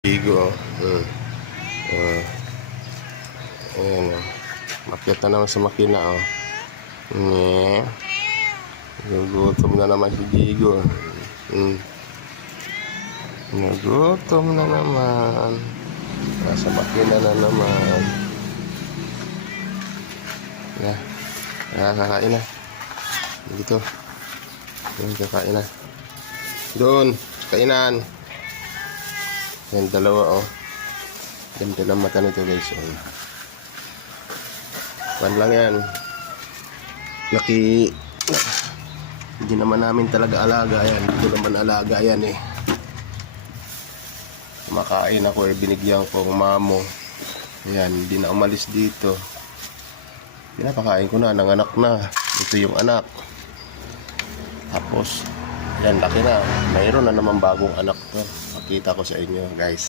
Bigo, oh. Ayan, oh. Makyat na naman sa makina, oh. Nagugutom na naman si Gigo. Nagugutom na naman. Nasa makina na naman. Kakain na. Dito. Doon, kakain na. Doon, kainan. Yan, dalawa, oh. Ganda lang mata nito, guys. Oh. Pan lang yan. Laki. Hindi naman namin talaga alaga yan. Hindi naman alaga yan, eh. Makain ako, eh. Binigyan ko ng mamo. Ayan, hindi na umalis dito. Pinapakain ko na, nanganak na. Ito yung anak. Tapos, yan, laki na. Mayroon na naman bagong anak to. Makita ko sa inyo, guys.